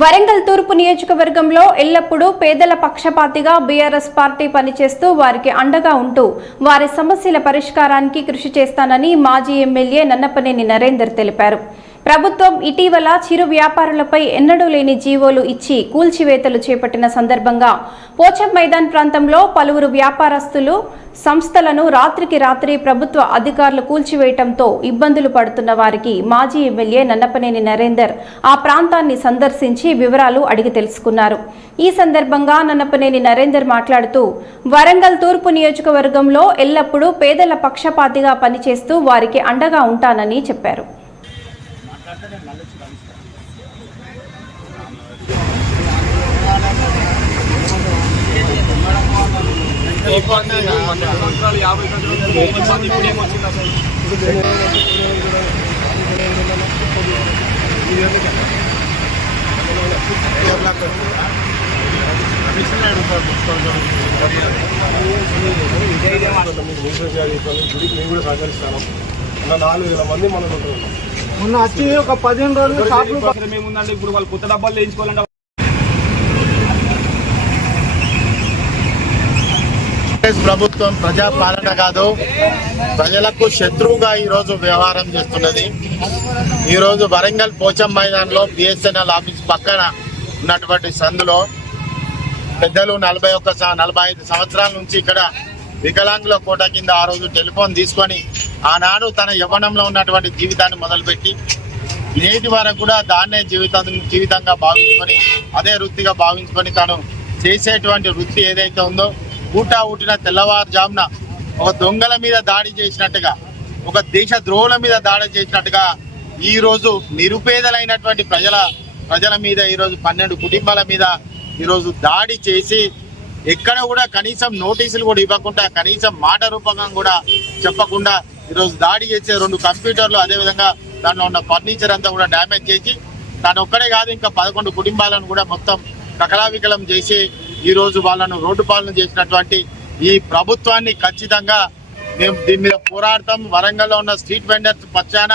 వరంగల్ తూర్పు నియోజకవర్గంలో ఎల్లప్పుడూ పేదల పక్షపాతిగా బీఆర్ఎస్ పార్టీ పనిచేస్తూ వారికి అండగా ఉంటూ వారి సమస్యల పరిష్కారానికి కృషి చేస్తానని మాజీ ఎమ్మెల్యే నన్నపనేని నరేందర్ తెలిపారు. ప్రభుత్వం ఇటీవల చిరు వ్యాపారులపై ఎన్నడూ లేని జీవోలు ఇచ్చి కూల్చివేతలు చేపట్టిన సందర్భంగా పోచం మైదాన్ ప్రాంతంలో పలువురు వ్యాపారస్తులు సంస్థలను రాత్రికి రాత్రి ప్రభుత్వ అధికారులు కూల్చివేయడంతో ఇబ్బందులు పడుతున్న వారికి మాజీ ఎమ్మెల్యే నన్నపనేని నరేందర్ ఆ ప్రాంతాన్ని సందర్శించి వివరాలు అడిగి తెలుసుకున్నారు. ఈ సందర్భంగా నన్నపనేని నరేందర్ మాట్లాడుతూ వరంగల్ తూర్పు నియోజకవర్గంలో ఎల్లప్పుడూ పేదల పక్షపాతిగా పనిచేస్తూ వారికి అండగా ఉంటానని చెప్పారు. కూడా సహకరిస్తాను. 4,000 మంది మనకు మొన్న వచ్చి ఒక 15 రోజులు షాపులు మేముందండి. ఇప్పుడు వాళ్ళు కొత్త డబ్బాలు వేయించుకోవాలంటే ప్రభుత్వం ప్రజాపాలన కాదు, ప్రజలకు శత్రువుగా ఈరోజు వ్యవహారం చేస్తున్నది. ఈరోజు వరంగల్ పోచం మైదాన్లో బిఎస్ఎన్ఎల్ ఆఫీస్ పక్కన ఉన్నటువంటి సందులో పెద్దలు 45 సంవత్సరాల నుంచి ఇక్కడ వికలాంగుల కోట కింద ఆ రోజు టెలిఫోన్ తీసుకొని ఆనాడు తన యవ్వనంలో ఉన్నటువంటి జీవితాన్ని మొదలుపెట్టి నేటి వరకు కూడా దాన్నే జీవితంగా భావించుకొని అదే వృత్తిగా భావించుకొని తను చేసేటువంటి వృత్తి ఏదైతే ఉందో ఊటిన తెల్లవారుజామున ఒక దొంగల మీద దాడి చేసినట్టుగా, ఒక దేశ ద్రోహుల మీద దాడి చేసినట్టుగా ఈరోజు నిరుపేదలైనటువంటి ప్రజల మీద ఈరోజు 12 కుటుంబాల మీద ఈరోజు దాడి చేసి ఎక్కడ కూడా కనీసం నోటీసులు కూడా ఇవ్వకుండా, కనీసం మాట రూపంగా కూడా చెప్పకుండా ఈరోజు దాడి చేసే 2 కంప్యూటర్లు, అదేవిధంగా దానిలో ఉన్న ఫర్నిచర్ అంతా కూడా డ్యామేజ్ చేసి దాని ఒక్కడే కాదు ఇంకా 11 కుటుంబాలను కూడా మొత్తం కకలావికలం చేసి ఈరోజు వాళ్ళను రోడ్డు పాలన చేసినటువంటి ఈ ప్రభుత్వాన్ని ఖచ్చితంగా మేము దీని మీద పోరాడతాం. వరంగల్లో ఉన్న స్ట్రీట్ వెండర్స్ పక్షాన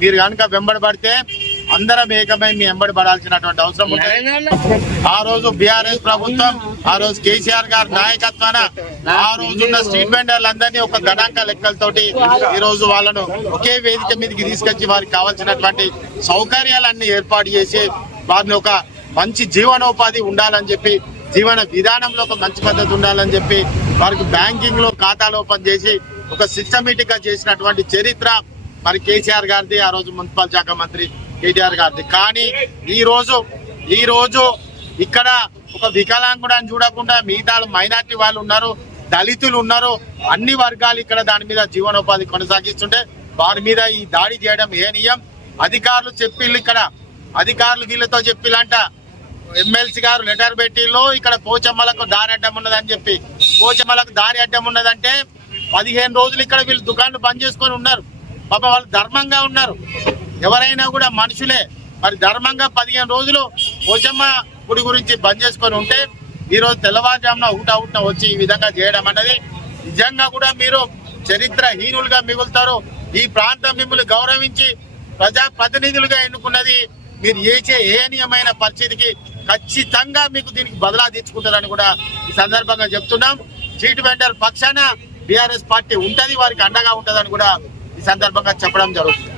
మీరు కనుక వెంబడబడితే అందరం ఏకమై మీ వెంబడి పడాల్సినటువంటి అవసరం ఉంటుంది. ఆ రోజు బీఆర్ఎస్ ప్రభుత్వం, ఆ రోజు కేసీఆర్ గారి నాయకత్వాన ఆ రోజున్న స్ట్రీట్ వెండర్లందరినీ ఒక గణాంక లెక్కలతోటి ఈ రోజు వాళ్ళను ఒకే వేదిక మీదకి తీసుకొచ్చి వారికి కావాల్సినటువంటి సౌకర్యాలన్నీ ఏర్పాటు చేసి వారిని ఒక మంచి జీవనోపాధి ఉండాలని చెప్పి, జీవన విధానంలో ఒక మంచి పద్ధతి ఉండాలని చెప్పి వారికి బ్యాంకింగ్ లో ఖాతాలు ఓపెన్ చేసి ఒక సిస్టమేటిక్ గా చేసినటువంటి చరిత్ర మరి కేసీఆర్ గారిది, ఆ రోజు మున్సిపల్ శాఖ మంత్రి కేటీఆర్ గారిది. కానీ ఈ రోజు ఇక్కడ ఒక వికలాంగుడని చూడకుండా మిగతా మైనార్టీ వాళ్ళు ఉన్నారు, దళితులు ఉన్నారు, అన్ని వర్గాలు ఇక్కడ దాని మీద జీవనోపాధి కొనసాగిస్తుంటే వారి మీద ఈ దాడి చేయడం ఏనీయం. అధికారులు చెప్పిళ్ళు, ఇక్కడ అధికారులు వీళ్ళతో చెప్పిళ్ళంట, ఎమ్మెల్సీ గారు లెటర్ పెట్టిలో ఇక్కడ పోచమ్మలకు దారి అడ్డం ఉన్నదని చెప్పి, పోచమ్మలకు దారి అడ్డం ఉన్నదంటే 15 రోజులు ఇక్కడ వీళ్ళు దుకాణాలు బంద్ చేసుకొని ఉన్నారు. పాప వాళ్ళు ధర్మంగా ఉన్నారు, ఎవరైనా కూడా మనుషులే. మరి ధర్మంగా 15 రోజులు పోచమ్మ గుడి గురించి బంద్ చేసుకొని ఉంటే ఈరోజు తెల్లవారుజామున ఊట వచ్చి ఈ విధంగా చేయడం అన్నది నిజంగా కూడా మీరు చరిత్రహీనులుగా మిగులుతారు. ఈ ప్రాంతం మిమ్మల్ని గౌరవించి ప్రజాప్రతినిధులుగా ఎన్నుకున్నది మీరు ఏ నియమైన పరిస్థితికి ఖచ్చితంగా మీకు దీనికి బదలా తీర్చుకుంటారని కూడా ఈ సందర్భంగా చెప్తున్నాం. స్ట్రీట్ వెండర్ పక్షాన బీఆర్ఎస్ పార్టీ ఉంటది, వారికి అండగా ఉంటదని కూడా ఈ సందర్భంగా చెప్పడం జరుగుతుంది.